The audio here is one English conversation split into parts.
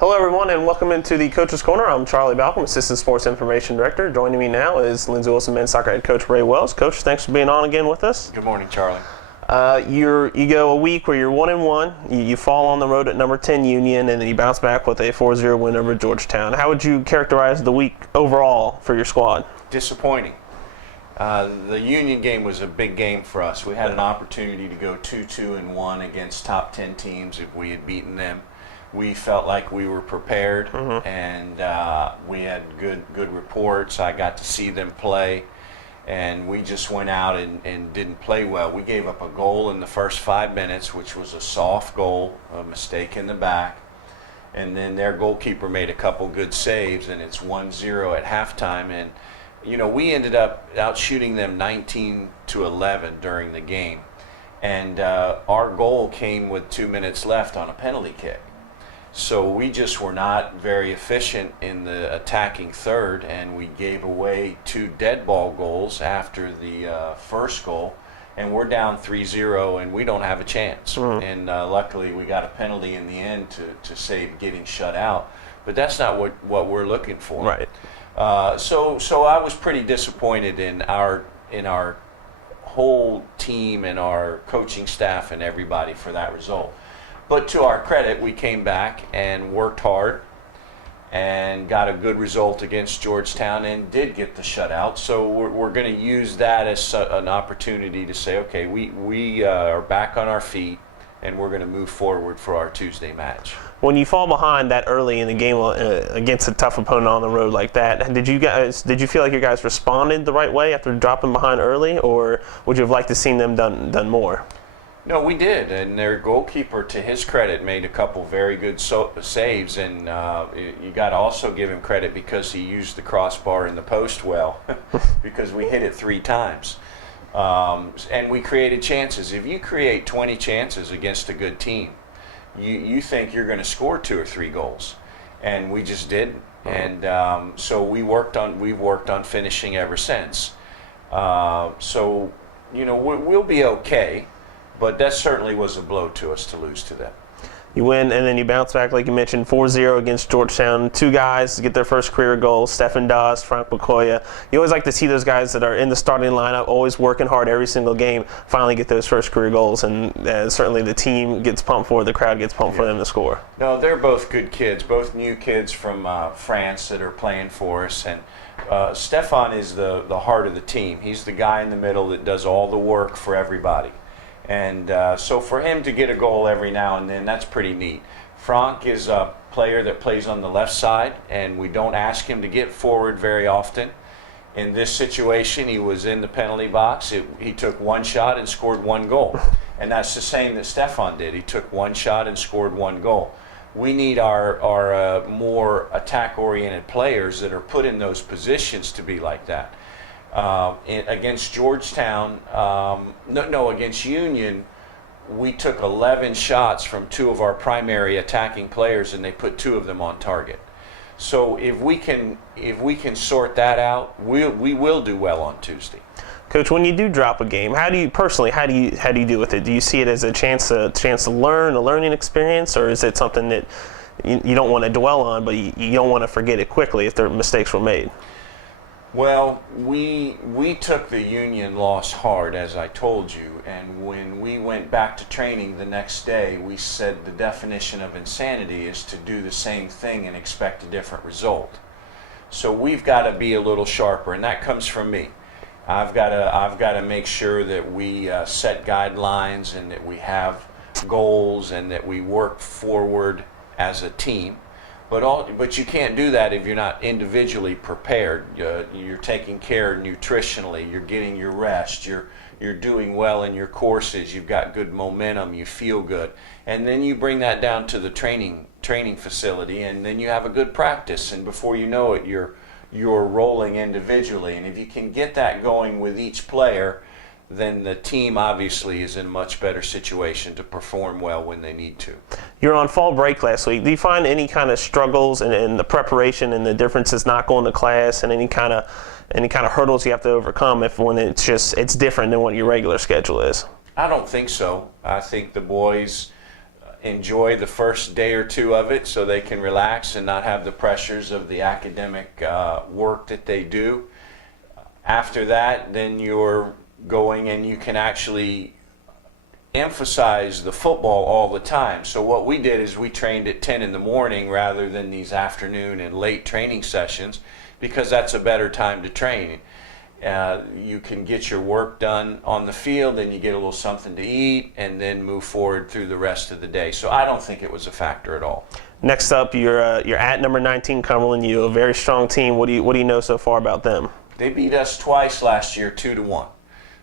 Hello, everyone, and welcome into the Coach's Corner. I'm Charlie Balcom, Assistant Sports Information Director. Joining me now is Lindsey Wilson men's soccer head coach Ray Wells. Coach, thanks for being on again with us. Good morning, Charlie. You go a week where you're 1-1. You fall on the road at number 10 Union, and then you bounce back with a 4-0 win over Georgetown. How would you characterize the week overall for your squad? Disappointing. The Union game was a big game for us. We had an opportunity to go 2-2-1 against top 10 teams if we had beaten them. We felt like we were prepared, and we had good reports. I got to see them play, and we just went out and didn't play well. We gave up a goal in the first 5 minutes, which was a soft goal, a mistake in the back, and then their goalkeeper made a couple good saves, and it's 1-0 at halftime. And you know, we ended up out shooting them 19-11 during the game, and our goal came with 2 minutes left on a penalty kick. So we just were not very efficient in the attacking third, and we gave away 2 dead ball goals after the first goal, and we're down 3-0, and we don't have a chance. And luckily we got a penalty in the end to save getting shut out, but that's not what we're looking for. Right. So I was pretty disappointed in our whole team and our coaching staff and everybody for that result. But to our credit, we came back and worked hard and got a good result against Georgetown and did get the shutout. So we're going to use that as an opportunity to say, okay, we are back on our feet and we're going to move forward for our Tuesday match. When you fall behind that early in the game against a tough opponent on the road like that, did you feel like you guys responded the right way after dropping behind early, or would you have liked to seen them done more? No, we did, and their goalkeeper, to his credit, made a couple very good saves, and you got to also give him credit because he used the crossbar in the post well, because we hit it 3 times. And we created chances. If you create 20 chances against a good team, you think you're going to score 2 or 3 goals, and we just didn't. And so we've worked on finishing ever since. So you know, we'll be okay. But that certainly was a blow to us to lose to them. You win, and then you bounce back, like you mentioned, 4-0 against Georgetown. 2 guys get their first career goals, Stefan Doss, Frank Bakoya. You always like to see those guys that are in the starting lineup, always working hard every single game, finally get those first career goals. And certainly the team gets pumped for it, the crowd gets pumped for them to score. No, they're both good kids, both new kids from France that are playing for us. And Stefan is the heart of the team. He's the guy in the middle that does all the work for everybody. And so for him to get a goal every now and then, that's pretty neat. Frank is a player that plays on the left side, and we don't ask him to get forward very often. In this situation, he was in the penalty box. He took 1 shot and scored 1 goal. And that's the same that Stefan did. He took 1 shot and scored 1 goal. We need our more attack-oriented players that are put in those positions to be like that. Against Georgetown, against Union, we took 11 shots from 2 of our primary attacking players, and they put 2 of them on target. So if we can sort that out, we will do well on Tuesday. Coach, when you do drop a game, how do you do with it? Do you see it as a chance to learn, a learning experience, or is it something that you don't want to dwell on, but you don't want to forget it quickly if the mistakes were made? Well, we took the Union loss hard, as I told you, and when we went back to training the next day, we said the definition of insanity is to do the same thing and expect a different result. So we've got to be a little sharper, and that comes from me. I've got to make sure that we set guidelines and that we have goals and that we work forward as a team. But you can't do that if you're not individually prepared. You're taking care nutritionally. You're getting your rest. You're doing well in your courses. You've got good momentum. You feel good, and then you bring that down to the training facility, and then you have a good practice. And before you know it, you're rolling individually. And if you can get that going with each player, then the team obviously is in a much better situation to perform well when they need to. You're on fall break last week. Do you find any kind of struggles in the preparation and the differences not going to class, and any kind of hurdles you have to overcome when it's different than what your regular schedule is? I don't think so. I think the boys enjoy the first day or two of it so they can relax and not have the pressures of the academic work that they do. After that, then you're going and you can actually emphasize the football all the time. So what we did is we trained at 10 in the morning rather than these afternoon and late training sessions, because that's a better time to train. You can get your work done on the field, then you get a little something to eat, and then move forward through the rest of the day. So I don't think it was a factor at all. Next up, you're at number 19 Cumberland. You a very strong team. What do you know so far about them? They beat us twice last year, 2-1.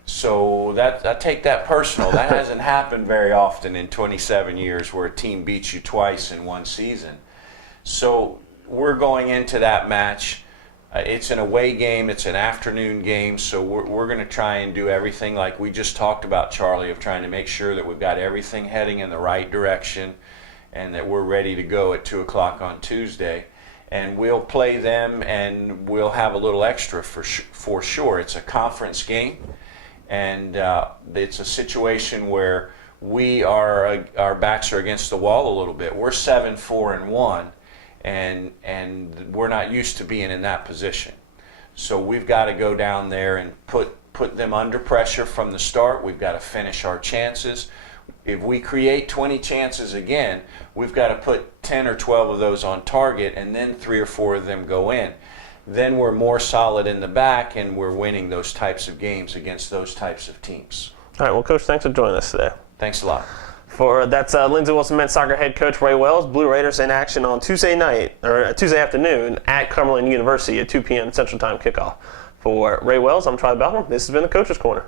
So I take that personal. That hasn't happened very often in 27 years where a team beats you twice in one season. So we're going into that match. It's an away game. It's an afternoon game. So we're going to try and do everything like we just talked about, Charlie, of trying to make sure that we've got everything heading in the right direction and that we're ready to go at 2 o'clock on Tuesday. And we'll play them and we'll have a little extra for sure. It's a conference game. And it's a situation where our backs are against the wall a little bit. We're 7-4-1, and we're not used to being in that position. So we've got to go down there and put them under pressure from the start. We've got to finish our chances. If we create 20 chances again, we've got to put 10 or 12 of those on target, and then 3 or 4 of them go in. Then we're more solid in the back, and we're winning those types of games against those types of teams. All right, well, Coach, thanks for joining us today. Thanks a lot. That's Lindsey Wilson men's soccer head coach Ray Wells. Blue Raiders in action on Tuesday afternoon at Cumberland University at 2 p.m. Central Time kickoff. For Ray Wells, I'm Charlie Bellman. This has been the Coach's Corner.